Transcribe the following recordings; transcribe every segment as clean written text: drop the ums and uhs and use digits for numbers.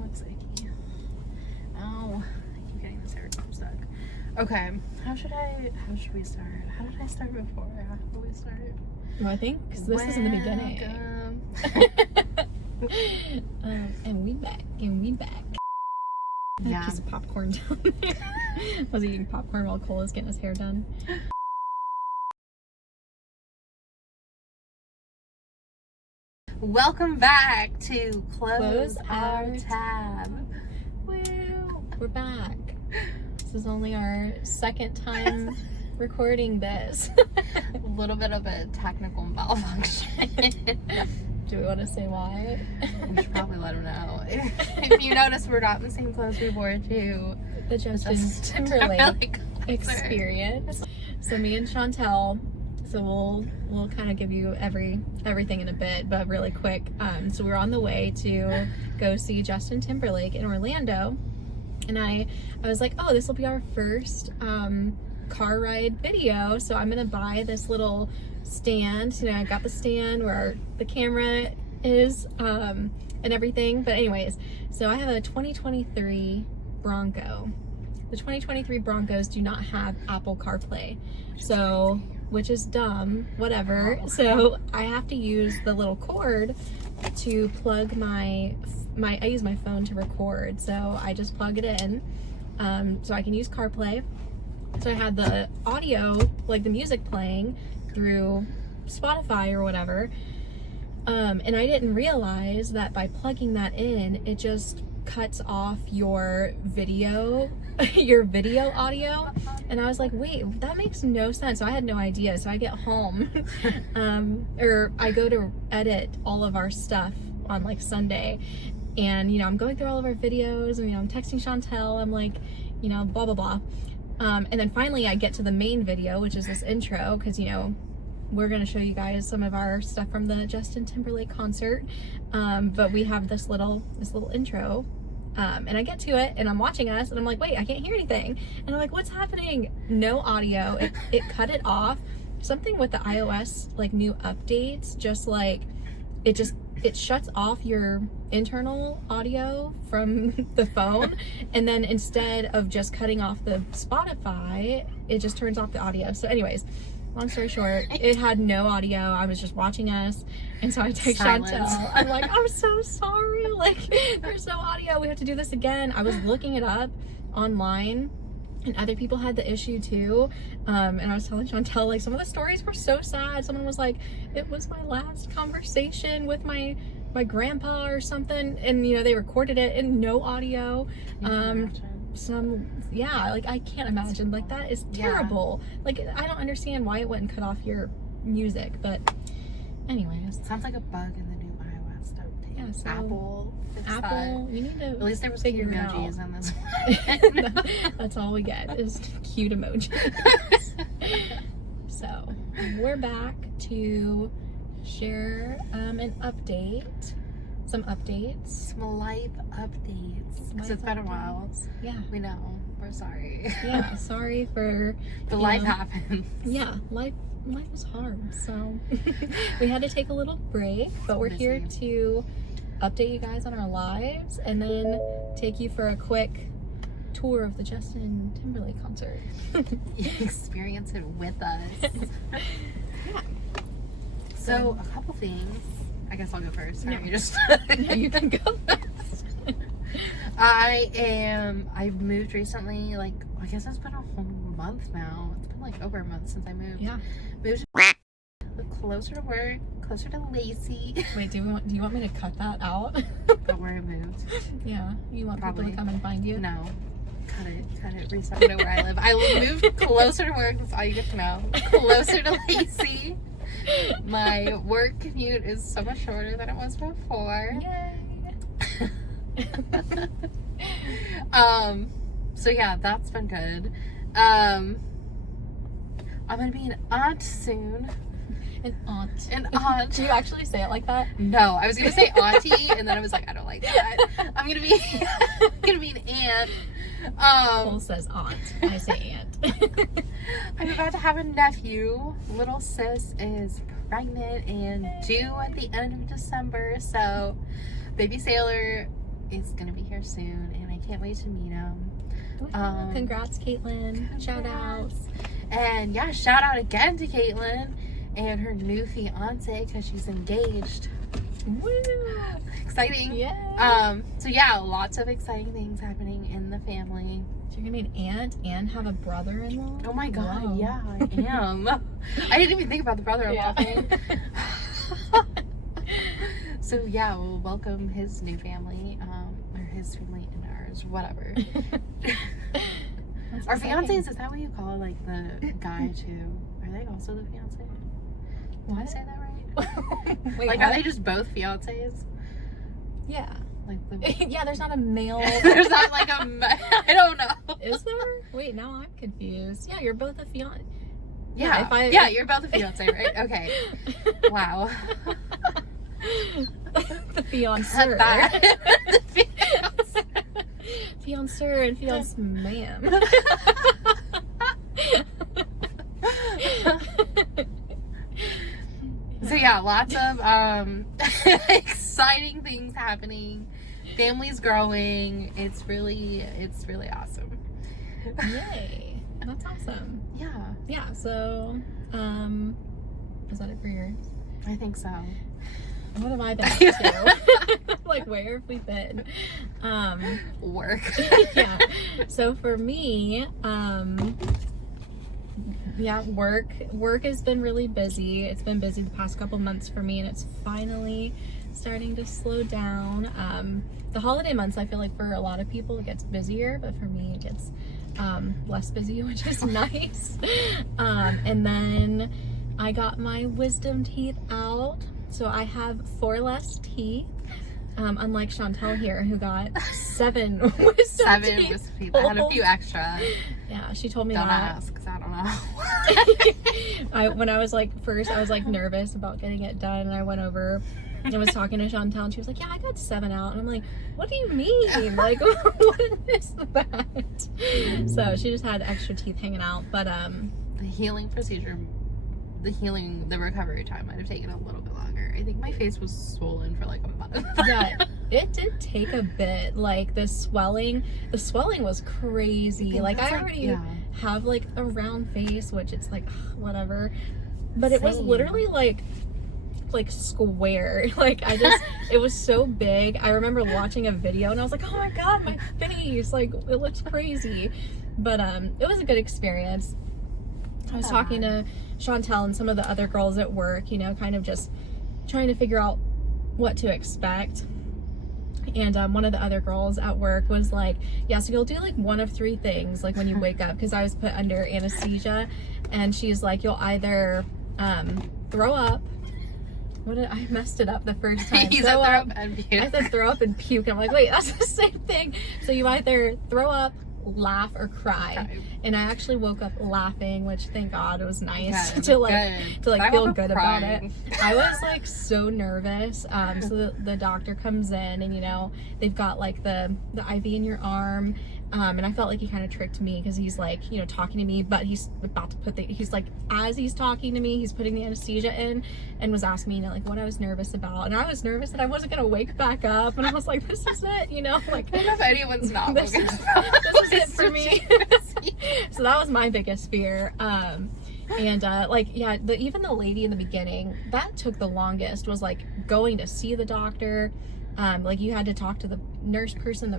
Looks icky. Ow. I keep getting this hair stuck. Okay. How should we start? How did I start before? How do we start? Well, I think because this is in the beginning. And we back. Yeah. A piece of popcorn down there. I was eating popcorn while Cole was getting his hair done. Welcome back to Close Our Our Tab. Woo! We're back. This is only our second time recording this. A little bit of a technical malfunction. Do we want to say why? We should probably let them know. If you notice, we're not in the same clothes we wore to The Justin Timberlake experience. So me and Chantel, so we'll kind of give you everything in a bit, but really quick. So we were on the way to go see Justin Timberlake in Orlando, and I was like, oh, this will be our first car ride video, so I'm gonna buy this little stand. You know, I got the stand where the camera is and everything. But anyways, so I have a 2023 Bronco. The 2023 Broncos do not have Apple CarPlay, so which is dumb, whatever. So I have to use the little cord to plug I use my phone to record, so I just plug it in so I can use CarPlay. So I had the audio, like the music playing through Spotify or whatever, and I didn't realize that by plugging that in, it just cuts off your video audio. And I was like, wait, that makes no sense. So I had no idea. So I get home or I go to edit all of our stuff on like Sunday, and I'm going through all of our videos, and I'm texting Chantel, I'm like, blah blah blah, and then finally I get to the main video, which is this intro, because we're gonna show you guys some of our stuff from the Justin Timberlake concert, but we have this little intro, and I get to it and I'm watching us and I'm like, wait, I can't hear anything, and I'm like, what's happening? No audio. It cut it off. Something with the iOS like new updates, just like it shuts off your internal audio from the phone, and then instead of just cutting off the Spotify, it just turns off the audio. So anyways, long story short, it had no audio. I was just watching us, and so I text Chantel. I'm like, I'm so sorry, like there's no audio, we have to do this again. I was looking it up online, and other people had the issue too, and I was telling Chantel, like, some of the stories were so sad. Someone was like, it was my last conversation with my grandpa or something, and they recorded it and no audio. Like, I can't imagine. Like, that is terrible. Yeah. Like, I don't understand why it wouldn't cut off your music, but anyways. Sounds like a bug in the new iOS update. Yeah, so Apple, you need to at least there was cute emojis in this one. That's all we get is cute emojis. So we're back to share some life updates, because it's been a while. Yeah, we know, we're sorry. Yeah, sorry for the life happens. Yeah, life was hard, so we had to take a little break, but we're here to update you guys on our lives and then take you for a quick tour of the Justin Timberlake concert. Experience it with us. Yeah. So a couple things. I guess I'll go first. No. You just No, you can go first. I've moved recently, like, I guess it's been a whole month now. It's been like over a month since I moved. Yeah. Moved closer to work, closer to Lacey. Wait, do you want me to cut that out? But where I moved. Yeah. You want people to come and find you? No. Cut it. Reset. Know where I live. I moved closer to work. That's all you get to know. Closer to Lacey. My work commute is so much shorter than it was before. Yay! So yeah, that's been good. I'm gonna be an aunt soon. An aunt. An aunt. Do you actually say it like that? No, I was gonna say auntie, and then I was like, I don't like that. I'm gonna be an aunt. Cole says aunt. I say aunt. I'm about to have a nephew. Little sis is pregnant and due at the end of December, so baby Sailor is gonna be here soon, and I can't wait to meet him. Congrats, Caitlin. Shout out. And yeah, shout out again to Caitlin and her new fiance because she's engaged. Woo! Exciting. Yeah. So yeah, lots of exciting things happening in the family. So you're gonna be an aunt and have a brother-in-law? Oh my god, Wow. yeah, I am. I didn't even think about the brother-in-law thing. So yeah, we'll welcome his new family, or his family into ours, whatever. Our fiancés, is that what you call like the guy too? Are they also the fiancé? Did I say that right? Wait, Like, what? are they just both fiancés? Yeah. Like the Yeah, there's not a male. there's not like a I don't know. Is there? Wait, now I'm confused. Yeah, you're both a fiance. Yeah, Yeah, you're both a fiancé, right? Okay. Wow. The fiancé. Cut that. The fiancé. Fiancé and fiancé ma'am. So yeah, lots of exciting things happening. Family's growing. It's really awesome. Yay. That's awesome. Yeah, Yeah, so is that it for yours? I think so. What have I been up to? Like, where have we been? Work. Yeah. So for me, yeah, work has been really busy. It's been busy the past couple months for me, and it's finally starting to slow down. The holiday months, I feel like for a lot of people it gets busier, but for me it gets less busy, which is nice. And then I got my wisdom teeth out, so I have 4 less teeth. Unlike Chantel here, who got 7 wisdom teeth. Wisdom teeth. I had a few extra. Yeah, she told me Don't that. ask, 'cause I don't know. When I was like, first, I was like nervous about getting it done, and I went over and was talking to Chantel, and she was like, yeah, I got 7 out. And I'm like, what do you mean? Like, what is that? So she just had extra teeth hanging out. But The healing procedure, the recovery time might have taken a little bit longer. I think my face was swollen for like a month. yeah, it did take a bit. Like the swelling was crazy. Like I already have like a round face, which it's like whatever. But it was Same. literally like square. Like it was so big. I remember watching a video and I was like, oh my god, my face, like it looks crazy. But it was a good experience. I was talking to Chantel and some of the other girls at work, you know, kind of just trying to figure out what to expect. And one of the other girls at work was like, yeah, so you'll do like one of 3 things like when you wake up, because I was put under anesthesia, and she's like, you'll either throw up. I messed it up the first time. You said throw up and puke. I said throw up and puke. I'm like, wait, that's the same thing. So you either throw up, laugh, or cry. And I actually woke up laughing, which thank God it was nice to feel good about it. I was like so nervous. So the doctor comes in, and you know, they've got like the IV in your arm. And I felt like he kind of tricked me, because he's like, you know, talking to me, but he's about to he's like, as he's talking to me, he's putting the anesthesia in, and was asking me, you know, like what I was nervous about. And I was nervous that I wasn't going to wake back up. And I was like, this is it, you know, like. I don't know if anyone's not this woken is it for me. So that was my biggest fear. And like, yeah, even the lady in the beginning, that took the longest, was like going to see the doctor. Like you had to talk to the nurse person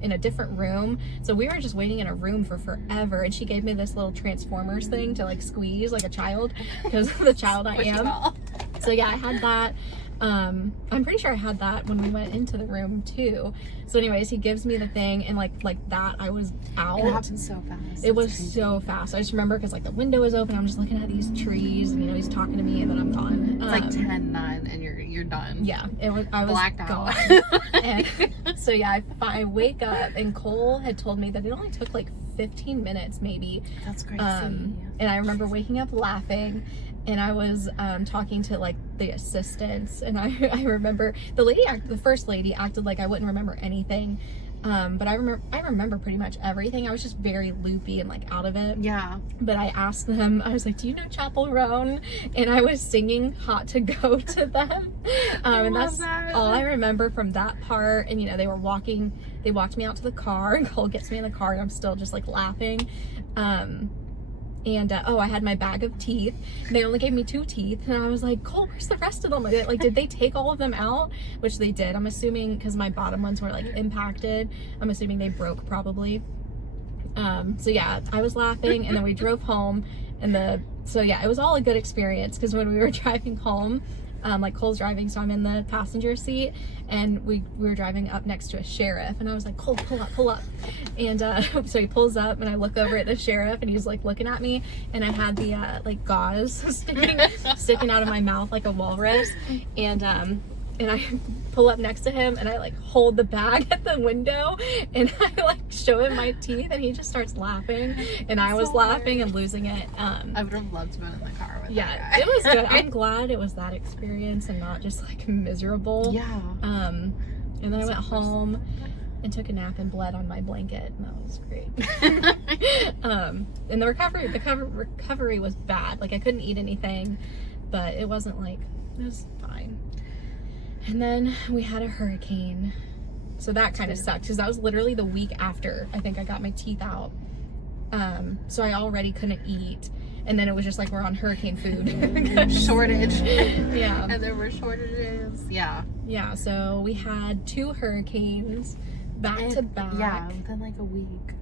in a different room, so we were just waiting in a room for forever, and she gave me this little Transformers thing to like squeeze like a child, because of the child I am. So yeah, I had that. I'm pretty sure I had that when we went into the room too. So anyways, he gives me the thing, and like that, I was out. It happened so fast. It was so fast. I just remember because like the window was open, I'm just looking at these trees, and you know, he's talking to me, and then I'm gone. It's like 10:09 and you're done. Yeah, I was blacked gone. out. And so yeah, I wake up, and Cole had told me that it only took like 15 minutes maybe. That's crazy. And I remember waking up laughing, and I was talking to like the assistants, and I remember the first lady acted like I wouldn't remember anything. But I remember pretty much everything. I was just very loopy and like out of it. Yeah. But I asked them, I was like, do you know Chapel Roan? And I was singing Hot to Go to them. And that's all I remember from that part. And, you know, they walked me out to the car, and Cole gets me in the car, and I'm still just like laughing. I had my bag of teeth. They only gave me 2 teeth, and I was like, Cole, where's the rest of them? Like, did they take all of them out? Which they did. I'm assuming, because my bottom ones were like impacted, I'm assuming they broke probably. So yeah, I was laughing, and then we drove home, it was all a good experience, because when we were driving home, like Cole's driving, so I'm in the passenger seat, and we were driving up next to a sheriff, and I was like, Cole, pull up. And so he pulls up, and I look over at the sheriff, and he's like looking at me, and I had the like gauze sticking out of my mouth like a walrus, and I pull up next to him, and I like hold the bag at the window, and I like show him my teeth, and he just starts laughing, and I was laughing and losing it. I would have loved to be in the car with that guy. It was good. I'm glad it was that experience and not just like miserable. Yeah. And then I went home and took a nap and bled on my blanket, and that was great. And the recovery was bad. Like, I couldn't eat anything, but it wasn't like, it was fine. And then we had a hurricane, so that kind of sucked, because that was literally the week after I think I got my teeth out. So I already couldn't eat, and then it was just like we're on hurricane food. Shortage. Yeah. And there were shortages. Yeah. Yeah, so we had 2 hurricanes back to back. Yeah, within like a week.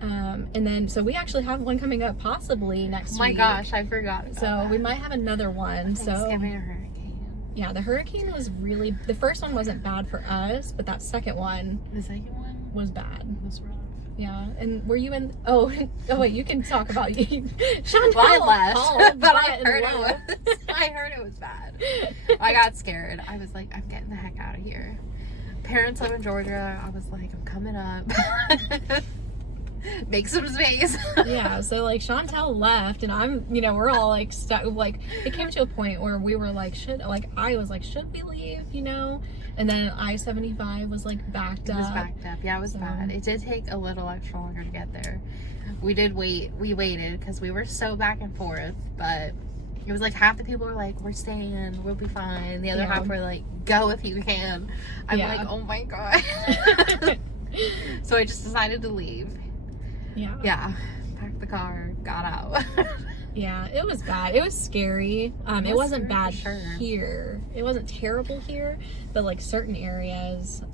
And then, so we actually have one coming up possibly next week. Oh my gosh, I forgot about that. We might have another one. Thanksgiving or hurricane. Yeah, the hurricane was really, the first one wasn't bad for us, but that second one The second one was bad. was rough. Yeah, and were you in, wait, you can talk about you. Well, I left, but I heard it was bad. I got scared. I was like, I'm getting the heck out of here. Parents live in Georgia. I was like, I'm coming up. Make some space. Yeah, so like Chantel left, and I'm, we're all like stuck. Like, it came to a point where we were like, should we leave, And then I-75 was like backed up. It was backed up. Yeah, it was bad. It did take a little extra longer to get there. We did wait. We waited because we were so back and forth, but it was like half the people were like, we're staying, we'll be fine. The other half were like, go if you can. I'm like, oh my God. So I just decided to leave. Yeah. Packed the car, got out. Yeah, it was bad. It was scary. It wasn't bad here. It wasn't terrible here, but like certain areas.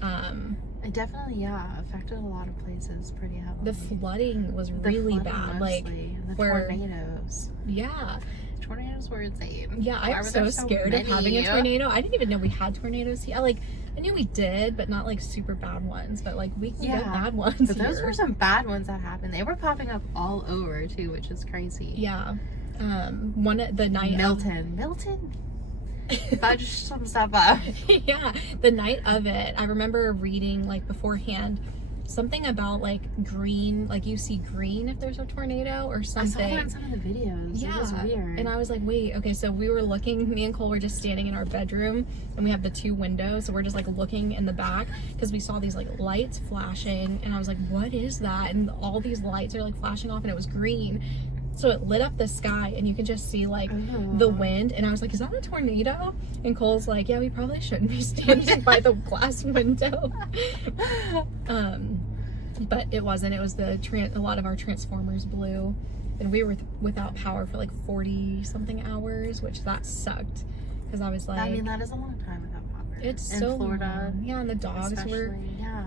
It definitely, affected a lot of places pretty heavily. The flooding was really bad. Mostly. Like, and the tornadoes. Yeah. Tornadoes were insane. Yeah, I'm so scared of having a tornado. I didn't even know we had tornadoes here. Like, I knew we did, but not like super bad ones. But like, we can get bad ones. But those were some bad ones that happened. They were popping up all over too, which is crazy. Yeah. The night Milton. Fudge some stuff up. Yeah, the night of it, I remember reading like beforehand something about like green, like you see green if there's a tornado or something. I saw that in some of the videos. Yeah, it was weird. And I was like, wait, okay, so we were looking, me and Cole were just standing in our bedroom, and we have the 2 windows, so we're just like looking in the back because we saw these like lights flashing, and I was like, what is that? And all these lights are like flashing off, and it was green. So it lit up the sky, and you can just see like the wind, and I was like, is that a tornado? And Cole's like, yeah, we probably shouldn't be standing by the glass window. But it wasn't. It was a lot of our transformers blew, and we were without power for like 40 something hours, which that sucked, because I was like, I mean, that is a long time without power. It's in so Florida. long. Yeah, and the dogs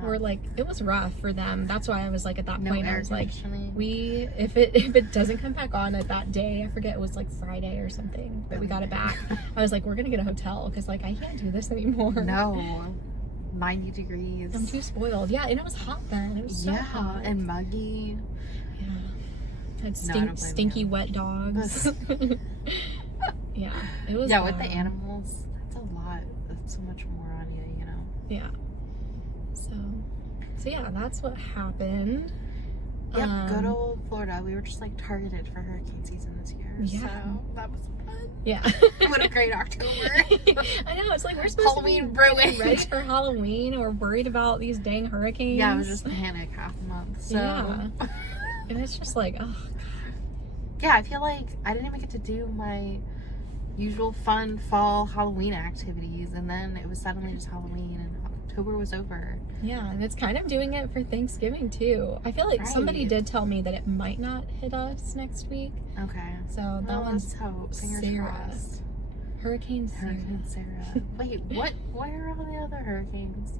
were like, it was rough for them. That's why I was like, at that point, I was like, if it doesn't come back on at that day, I forget, it was like Friday or something, but we got it back. I was like, we're gonna get a hotel, because like I can't do this anymore. No. 90 degrees. I'm too spoiled. Yeah, and it was hot then. It was so hot. And muggy. Yeah. Had stinky wet dogs. Yeah, it was with the animals, that's a lot. That's so much more on you, Yeah. So yeah, that's what happened. Yep, good old Florida. We were just like targeted for hurricane season this year. Yeah. So that was fun. Yeah. What a great October. I know, it's like we're supposed Halloween to be brewing. ready for Halloween, and we're worried about these dang hurricanes. Yeah, it was just panic half a month. So Yeah. And it's just like, oh. Yeah, I feel like I didn't even get to do my usual fun fall Halloween activities, and then it was suddenly just Halloween, and October was over. Yeah, and it's kind of doing it for Thanksgiving too. I feel like somebody Right. did tell me that it might not hit us next week. Okay. So that Well, one's let's hope. Fingers Sarah. crossed. Hurricane Sarah. Hurricane Sarah. Wait, what? Where are all the other hurricanes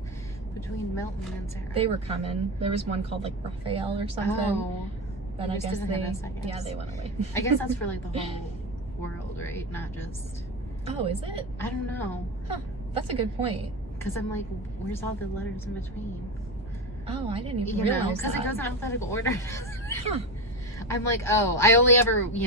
between Milton and Sarah? They were coming. There was one called like Raphael or something. Oh. But They I just guess didn't they, hit us, I guess. yeah, they went away. I guess that's for like the whole world, right? Not just. Oh, is it? I don't know. That's a good point. Because I'm like, where's all the letters in between? Oh, I didn't even You know, realize because it that. goes in alphabetical order. Huh. I'm like, oh, I only ever, worry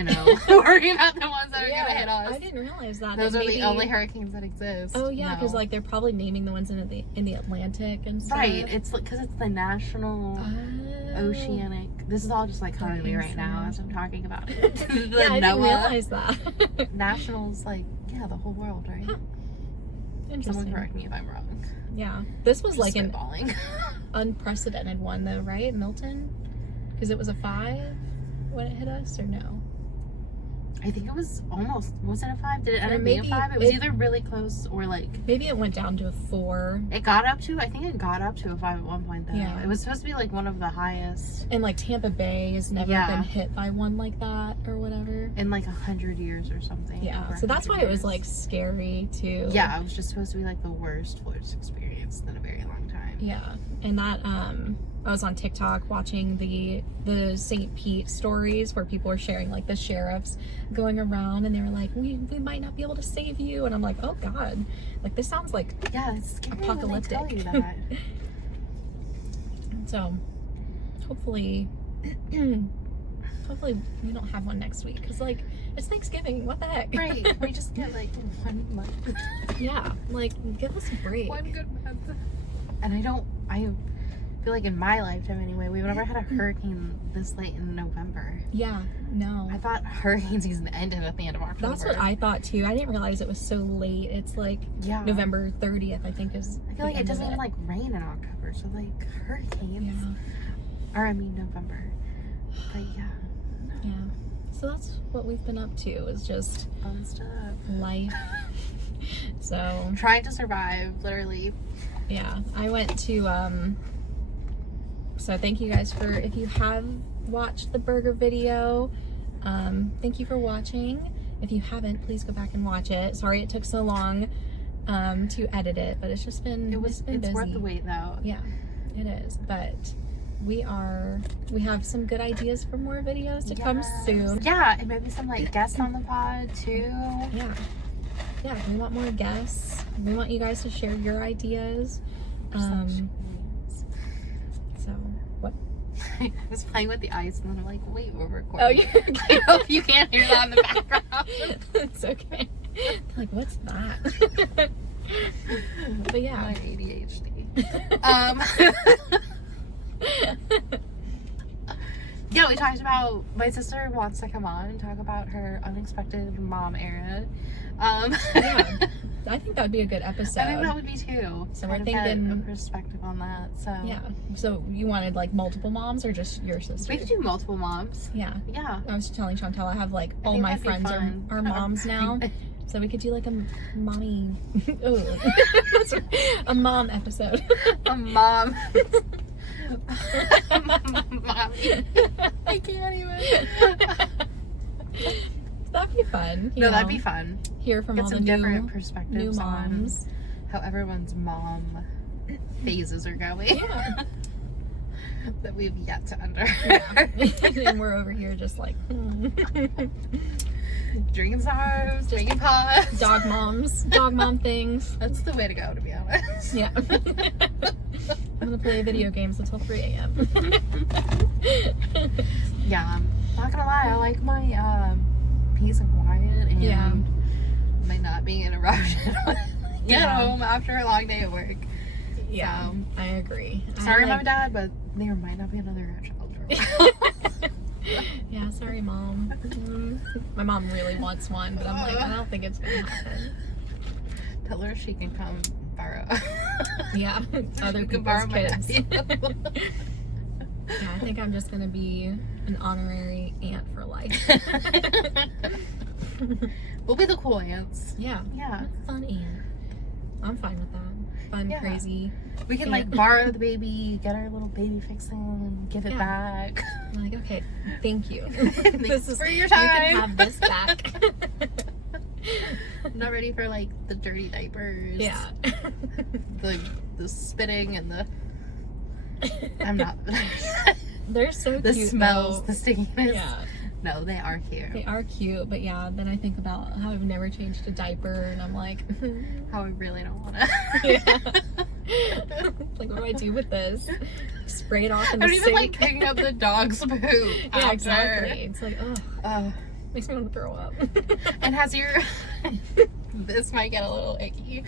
about the ones that are Yeah, gonna hit us. I didn't realize that. Those that are maybe... the only hurricanes that exist. Oh yeah, because No. like they're probably naming the ones in the Atlantic and stuff. Right, it's like because it's the national Oh. oceanic. This is all just like coming to me right now as I'm talking about it. The Yeah, I didn't NOAA realize that. nationals, like the whole world, right? Huh. Someone Interesting. correct me if I'm wrong. Yeah, this was like an spitballing. unprecedented one though, right, Milton? Because it was a 5 when it hit us, or no? I think it was almost. Was it a 5? Did it end Or up being a maybe 5? It was it- either really close or like. Maybe it went down to a 4. It got up to. I think it got up to a 5 at one point though. Yeah. It was supposed to be like one of the highest And like Tampa Bay has never Yeah. been hit by one like that or whatever. in like 100 years or something. Yeah, over so that's 100 why it was years. like scary too. Yeah, it was just supposed to be like the worst Florida's experienced in a very long time. Yeah, and that I was on TikTok watching the St. Pete stories where people were sharing like the sheriffs going around and they were like, we might not be able to save you, and I'm like, oh god, like this sounds like Yeah, it's scary apocalyptic. when they tell you that. So hopefully hopefully we don't have one next week because like it's Thanksgiving. What the heck? Right, we just get like 1 month. Yeah, like give us a break. One good month. And I feel like in my lifetime anyway, we've never had a hurricane this late in November. Yeah, no. I thought hurricane season ended at the end of October. That's what I thought too. I didn't realize it was so late. It's like Yeah. November 30th, I think is. I feel like it doesn't even like rain in October, so like hurricanes. Yeah, Or I mean November. But yeah, yeah. So that's what we've been up to is just fun stuff. life. So Trying to survive, literally. yeah, I went to so thank you guys for if you have watched the burger video. Thank you for watching. If you haven't, please go back and watch it. Sorry it took so long to edit it, but it's just been It's busy. worth the wait though. Yeah, it is. But we have some good ideas for more videos to come Yes. soon. Yeah, and maybe some like guests on the pod too. Yeah. Yeah, we want more guests. We want you guys to share your ideas. So what? I was playing with the ice and then I'm like, wait, we're recording. Oh, you're I hope you can't hear that in the background. It's okay. Like, what's that? But yeah. My ADHD. Yeah, we talked about my sister wants to come on and talk about her unexpected mom era. Yeah, I think that would be a good episode. I think that would be too. So Kind we're of get thinking- a perspective on that. So Yeah. So you wanted like multiple moms or just your sister? we could do multiple moms. Yeah. Yeah. I was telling Chantel I have like all think my that'd be friends fun. are moms now. So we could do like a mommy a mom episode. A mom. Mommy. I can't even. That'd be fun. you No, that'd know, be fun. Hear from Get all the some different new perspectives moms. on how everyone's mom phases are going Yeah. that we've yet to under. And we're over here just like Drinking stars, making pods. dog mom things. That's the way to go, to be honest. Yeah. I'm gonna play video games until 3 a.m. Yeah, I'm not gonna lie, I like my peace and quiet and Yeah. my not being interrupted when I get Yeah. home after a long day at work. Yeah, So, I agree. sorry, I mom like- and dad, but there might not be another child for a while. Yeah, sorry, Mom. My mom really wants one, but I'm like, I don't think it's gonna happen. Tell her she can come borrow. Yeah, other She can people's borrow my kids. daddy. Yeah, I think I'm just gonna be an honorary aunt for life. We'll be the cool aunts. Yeah. Yeah. Fun aunt. I'm fine with that. Fun, Yeah. crazy. We can Yeah. like borrow the baby, get our little baby fixing, give it Yeah. back. I'm like, okay, thank you. Thanks for your You time. can have this back. I'm not ready for like the dirty diapers. Yeah. The spitting and the I'm not They're so the cute. smells, though. the stickiness. Yeah, No, they are cute. they are cute, but yeah, then I think about how I've never changed a diaper, and I'm like, How I really don't wanna. yeah. Like, what do I do with this? Spray it off in I the don't even sink. like picking up the dog's poop. Yeah, after. exactly. It's like, oh, makes me want to throw up. And has your this might get a little icky.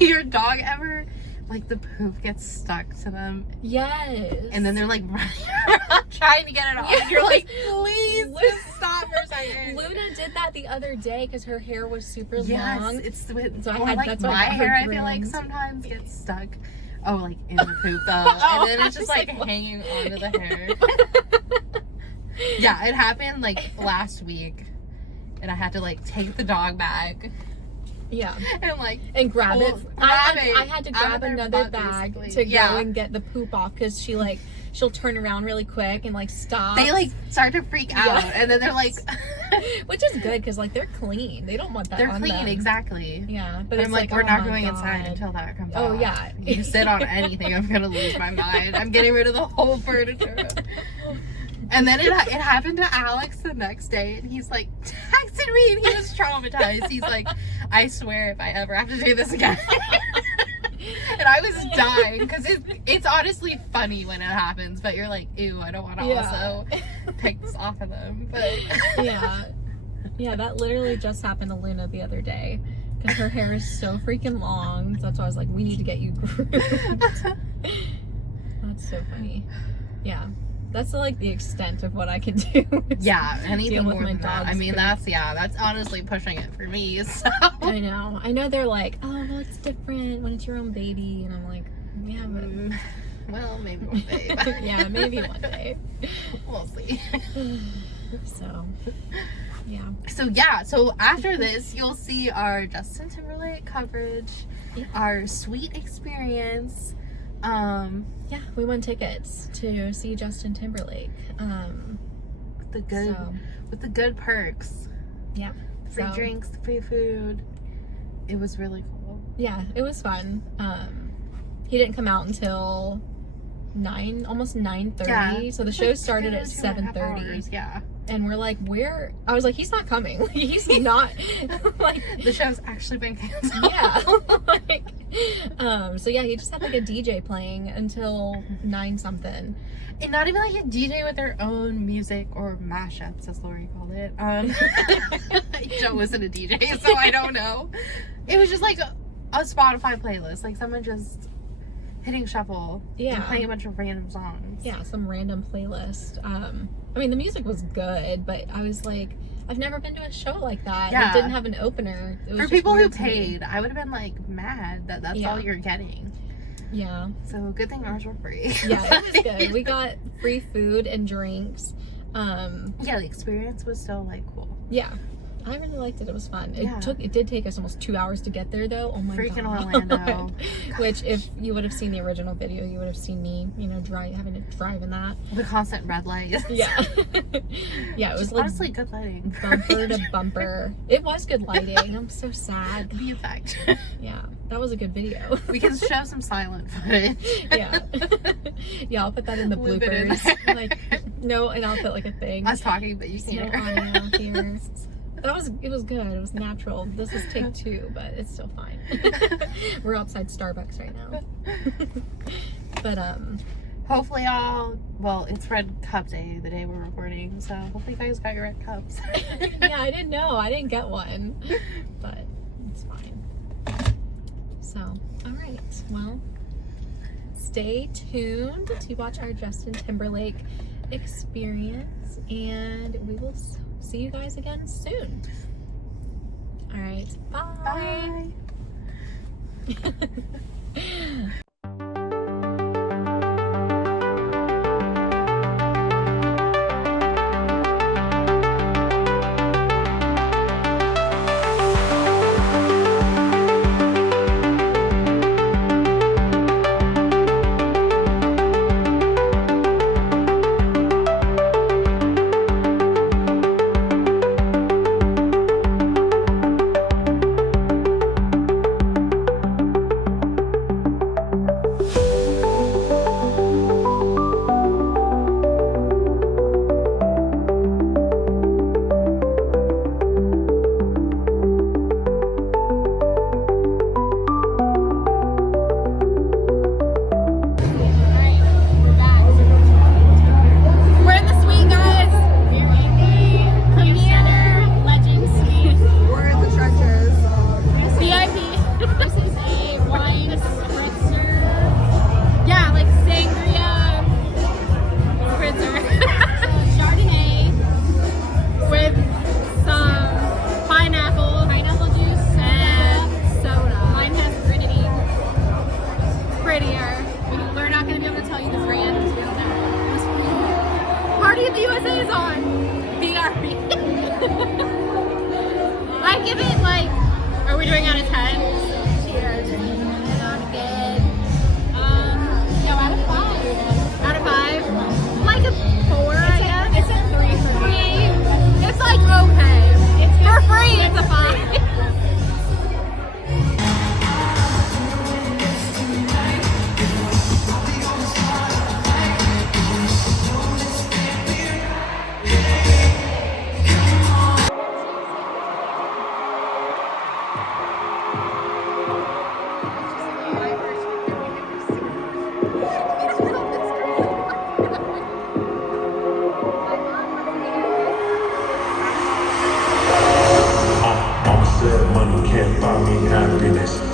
Your dog ever like the poop gets stuck to them Yes. and then they're like running around trying to get it off? Yes. You're like, please Lu- just stop for a second. Luna did that the other day because her hair was super Yes, long. it's with So I or had- like that's why I my got her hair. I feel like groomed. sometimes gets stuck. Oh, like in the poop though, Oh, and then it's just I was like like, what? hanging onto the hair. Yeah, it happened like last week, and I had to like take the dog back Yeah. and like And grab it. Well, I grab it had to out of grab their another butt, bag basically. to Yeah. go and get the poop off because she'll turn around really quick and like stop. they like start to freak out, Yeah. and then they're like, which is good because like they're clean. They don't want that they're on clean, them. exactly. Yeah, but But it's I'm like, we're oh not my going God. inside until that comes Oh, off. yeah. You sit on anything, I'm gonna lose my mind. I'm getting rid of the whole furniture. And then it happened to Alex the next day, and he's like texted me, and he was traumatized. He's like, I swear if I ever have to do this again. And I was dying because it's honestly funny when it happens, but you're like, ew, I don't want to Yeah. also pick this off of them. But Yeah, that literally just happened to Luna the other day because her hair is so freaking long. So that's why I was like, we need to get you groomed. That's so funny. Yeah, that's like the extent of what I can do. yeah, anything Deal with more my than that. I dog's mean, poop. that's honestly pushing it for me. So I know they're like, oh, well, it's different when it's your own baby, and I'm like, yeah, but well, maybe one day. But yeah, maybe one day. We'll see. So, yeah. So after this, you'll see our Justin Timberlake coverage, Yeah. our sweet experience. Yeah, we won tickets to see Justin Timberlake. With the good perks, Yeah. free So- drinks, free food. It was really cool. Yeah, it was fun. He didn't come out until almost 9:30. So the show started at 7:30, Yeah, and we're like, where? I was like, he's not coming. He's not. Like, the show's actually been canceled. yeah. Like, so yeah, he just had like a DJ playing until 9 something. And not even like a DJ with their own music or mashups, as Lori called it. Joe wasn't a DJ, so I don't know. It was just like a Spotify playlist, like someone just hitting shuffle Yeah. and playing a bunch of random songs. Yeah, some random playlist. I mean, the music was good, but I was like, I've never been to a show like that. Yeah. It didn't have an opener. It was For just people who weird to me. paid, I would have been like mad that that's Yeah. all you're getting. Yeah. So good thing ours were free. Yeah, it was good. We got free food and drinks. Yeah, the experience was still like cool. Yeah. I really liked it. It was fun. Yeah. It did take us almost 2 hours to get there though. Oh my Freaking god. Orlando. Which if you would have seen the original video, you would have seen me, having to drive in that. The constant red lights. Yeah. Yeah, it was Just like honestly good lighting. bumper to bumper. It was good lighting. I'm so sad. The effect. Yeah. That was a good video. We can show some silent footage. Yeah. Yeah, I'll put that in the Loop it in bloopers. there. Like no, and I'll put like a thing. Us talking, but you There's no can't. audio here. It was good. It was natural. This is take 2, but it's still fine. We're outside Starbucks right now. But Hopefully it's Red Cup Day, the day we're recording, so hopefully you guys got your red cups. yeah, I didn't know. I didn't get one. But it's fine. So, alright. Well, stay tuned to watch our Justin Timberlake experience, and we will see you guys again soon. All right, bye. Party of the USA is on. BRB. I give it like, are we doing out of 10? Cheers. Not good. No, out of 5. Out of 5? Like a 4, I guess. It's a 3 for me. It's like okay. It's for free. It's a 5.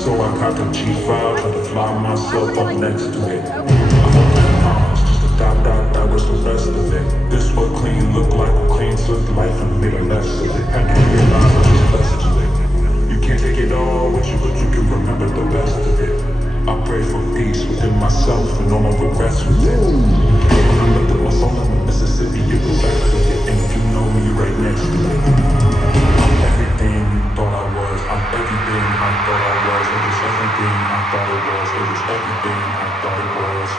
So I caught the G5, tried to fly myself up next to it. I hope that promise, just a dot, was the rest of it. This what clean look like, a clean took life and made a less of it. Had to realize I just blessed to it. You can't take it all with you, but you can remember the best of it. I pray for peace within myself and all my regrets with it. When I looked at my soul in the Mississippi, you go back with it. And if you know me, you're right next to it. I'm everything you thought I was. I'm everything I thought I was. It was everything I thought it was. It was everything I thought it was.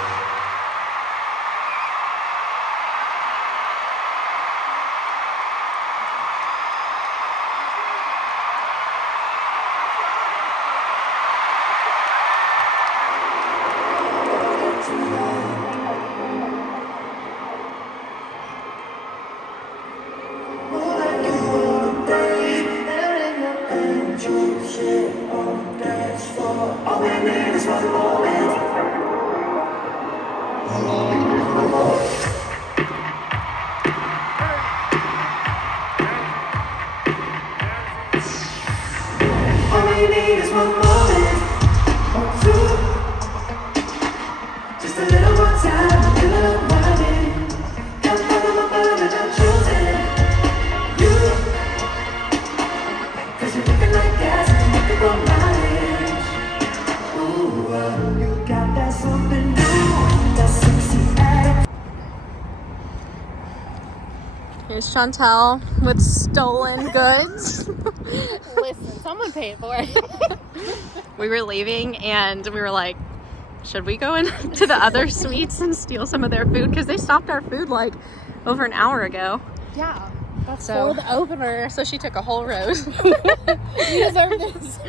All we need is one moment. All we need is one moment or two. Just a little more time, a little running. Can't follow my body without choosing you. 'Cause you're looking like gas and you're looking for mileage. Ooh, you got that something new, that sexy attitude. Here's Chantel with stolen goods. Listen, someone paid for it. We were leaving and we were like, should we go into the other suites and steal some of their food? Because they stopped our food like over an hour ago. Yeah, that's So- for the opener. So she took a whole road. You deserve this.